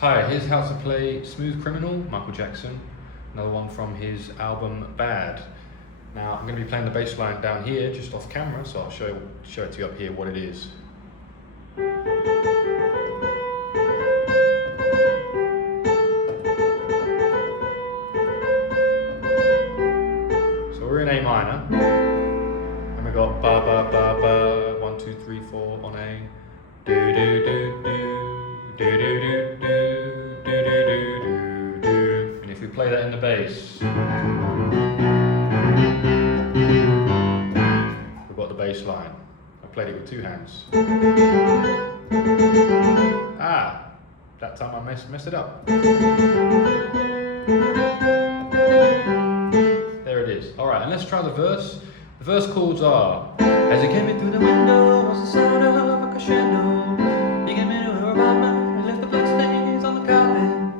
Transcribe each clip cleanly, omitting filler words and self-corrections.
Hi, here's how to play Smooth Criminal, Michael Jackson. Another one from his album Bad. Now I'm going to be playing the bass line down here, just off camera, so I'll show it to you up here what it is. So we're in A minor, and we got ba ba ba ba, 1 2 3 4 on A, do do do do do do do do do do do do. And if we play that in the bass, we've got the bass line. I played it with two hands. That time I messed it up. There it is. Alright, and let's try the verse. The verse chords are: as he came in through the window was the sound of a crescendo. He came into her apartment and left the bloodstains on the carpet.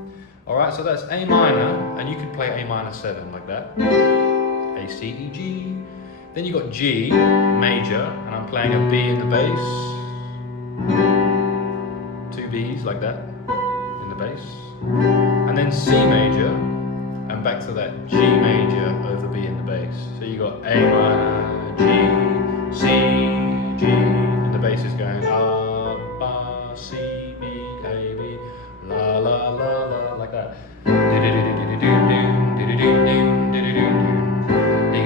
Alright, so that's A minor, and you could play A minor 7 like that. A, C, E, G. Then you got G major, and I'm playing a B in the bass. Two B's like that in the bass. And then C major, and back to that G major over B in the bass. So you got A minor, G, C, G, and the bass is going A, B, C, B, A, B, la la la la, like that. He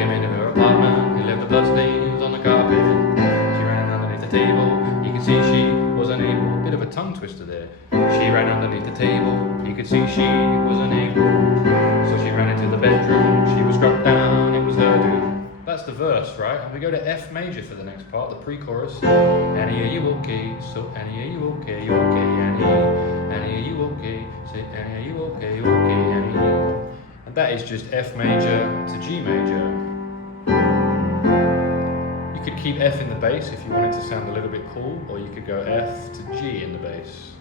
came into her apartment, he left the bloodstains on the carpet. She ran underneath the table, you could see she was unable. Bit of a tongue twister there. She ran underneath the table, you could see she was unable. So she ran into the bedroom, she was struck down, it was her doom. That's the verse, right? And we go to F major for the next part, the pre-chorus. Annie, are you okay? So Annie, are you okay? You okay, Annie? Annie, are you okay? Say Annie, are you okay? You okay, Annie? And that is just F major to G major. You could keep F in the bass if you wanted to sound a little bit cool, or you could go F to G in the bass.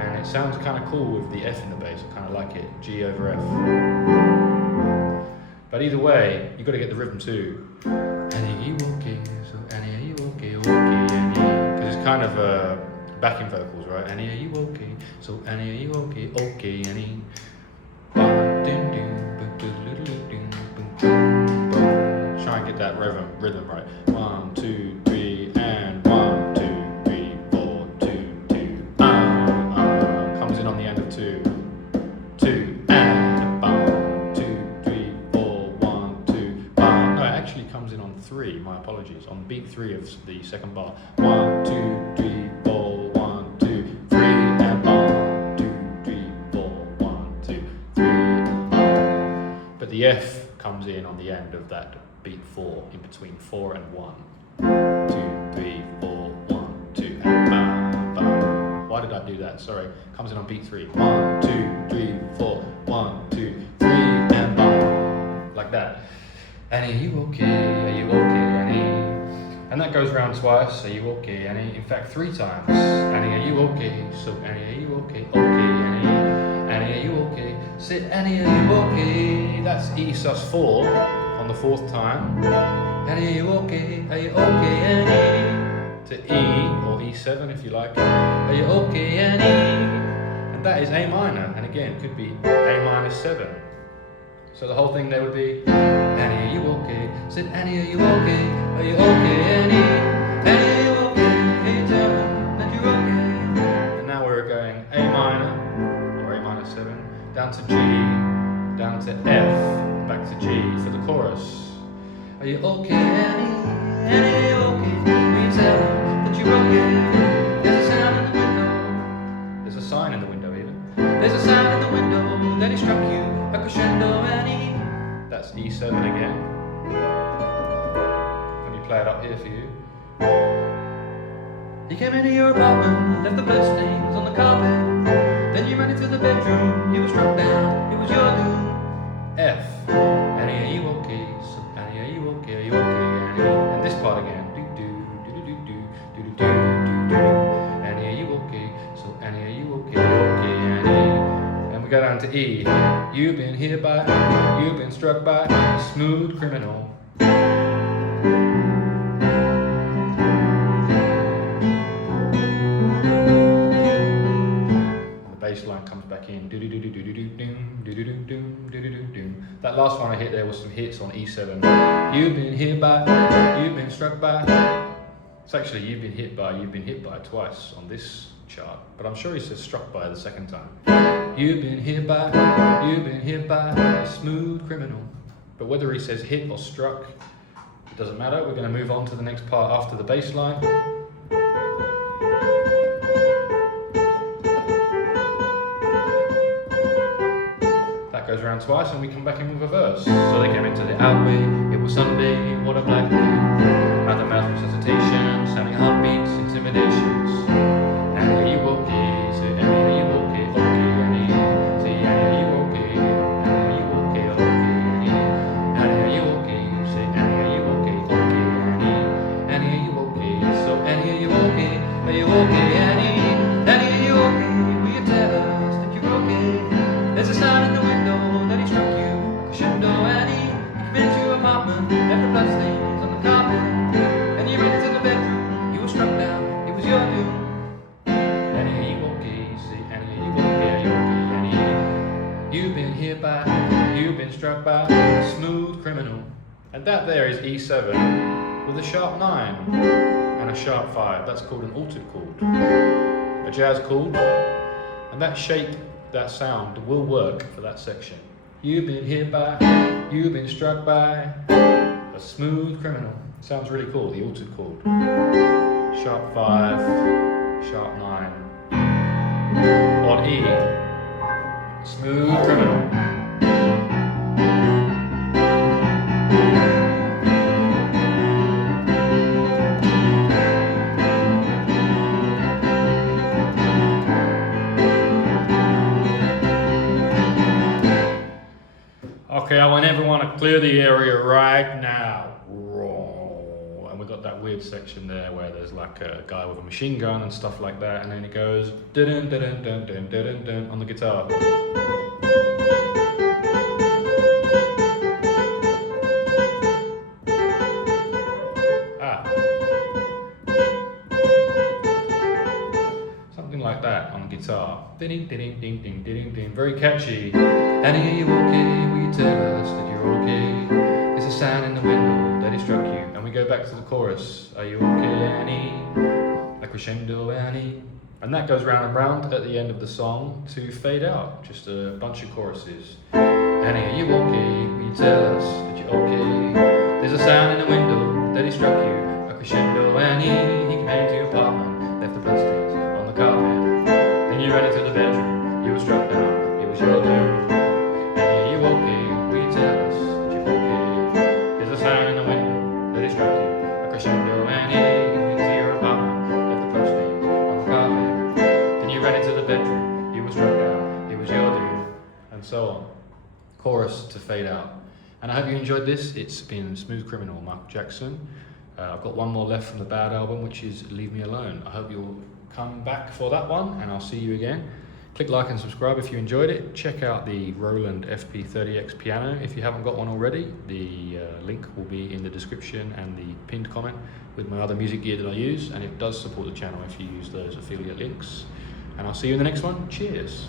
And it sounds kind of cool with the F in the bass, I kind of like it, G over F. But either way, you've got to get the rhythm too. Annie, are you okay? So Annie, are you okay? Okay, Annie. Because it's kind of backing vocals, right? Annie, are you okay? So Annie, are you okay? Okay, Annie. Try and get that rhythm right. 1, 2, 3, and 1, 2, 3, 4, 2, 2. Comes in on the end of 2, 2, and 2, 3, 4, 1, 2. No, it actually comes in on 3. My apologies. On beat 3 of the second bar. 1, 2, 3, 4, 1, 2, 3, and 1, 2, 3, 4, 1, 2, 3, and But the F comes in on the end of that beat 4, in between 4 and 1. 2, 3, 4, 1, 2, and ba, ba. Why did I do that? Sorry. Comes in on beat 3. 1, 2, 3, 4, 1, 2, 3, and ba. Like that. Annie, are you okay? Are you okay, Annie? And that goes round twice. Are you okay, Annie? In fact, 3 times. Annie, are you okay? So Annie, are you okay? Okay, Annie. Annie, are you okay? Say Annie, are you okay? That's E sus4 on the 4th time. Annie, are you okay? Are you okay, Annie? To E or E7 if you like. Are you okay, Annie? And that is A minor. And again, could be A minor 7. So the whole thing there would be Annie, are you okay? Said Annie, are you okay? Are you okay, Annie? Annie, are you okay? Hey, tell her that you're okay. And now we're going A minor or A minor 7 down to G, down to F, back to G for the chorus. Are you okay, Annie? Annie, are you okay? Will you tell her that you're okay? There's a sound in the window. There's a sign in the window even. There's a sound in the window that he struck you a crescendo, Annie. That's E7 again. Let me play it up here for you. He came into your apartment, left the bloodstains on the carpet. Then you ran into the bedroom, you were struck down, it was your doom. F. Annie, are you okay? So Annie, are you okay? Are you okay, Annie? And this part again. Do do do do do do do do do do. Annie, are you okay? So Annie, are you okay? Are you okay, Annie? And we go down to E. You've been hit by, you've been struck by a smooth criminal. bass line comes back in. That last one I hit there was some hits on E7. You've been hit by, you've been struck by. It's actually you've been hit by twice on this chart, but I'm sure he says struck by the second time. You've been hit by a smooth criminal. But whether he says hit or struck, it doesn't matter. We're going to move on to the next part after the bass line. That goes around twice and we come back in with a verse. So they came into the outway, it was Sunday, what a black day. Mouth to mouth resuscitation, sounding heartbeats, intimidations. Annie, are you okay? Say, Annie, are you okay? Okay, Annie. Say, Annie, are you okay? Annie, are you okay? Okay, Annie. Annie, are you okay? Say, Annie, are you okay? Okay, Annie. Annie, are you okay? So, Annie, are you okay? Are you okay, Annie? Annie, are you okay? Will you tell us that you're okay? There's a sign in the window that he struck you. Crescendo, Annie. You came into your apartment, left the bloodstains on the carpet. And you ran into the bedroom, you were struck down, it was your doom. Annie, are you okay? Say, Annie, are you okay? Are you okay, Annie? You've been hit by, you've been struck by a smooth criminal. And that there is E7 with a sharp 9 and a sharp 5. That's called an altered chord, a jazz chord. And that shape, that sound will work for that section. You've been hit by, you've been struck by a smooth criminal. Sounds really cool, the altered chord. Sharp 5, sharp 9. On E, smooth criminal. Okay, I want everyone to clear the area right now. And we got that weird section there where there's like a guy with a machine gun and stuff like that, and then it goes dun dun dun dun dun dun dun on the guitar. Something like that on the guitar. Ding ding ding ding ding ding ding. Very catchy. Annie, are you okay? Will you tell us that you're okay? There's a sound in the window that it struck you. And we go back to the chorus. Are you okay, Annie? A crescendo, Annie. And that goes round and round at the end of the song to fade out. Just a bunch of choruses. Annie, are you okay? Will you tell us that you're okay? There's a sound in the window that it struck you. A crescendo, Annie. He came into your apartment, left the bloodstains on the carpet. Then you ran into the bedroom. You were struck down. It was your doom. So on. Chorus to fade out. And I hope you enjoyed this. It's been Smooth Criminal, Michael Jackson. I've got one more left from the Bad album, which is Leave Me Alone. I hope you'll come back for that one, and I'll see you again. Click like and subscribe if you enjoyed it. Check out the Roland FP-30X piano if you haven't got one already. The link will be in the description and the pinned comment with my other music gear that I use, and it does support the channel if you use those affiliate links. And I'll see you in the next one. Cheers.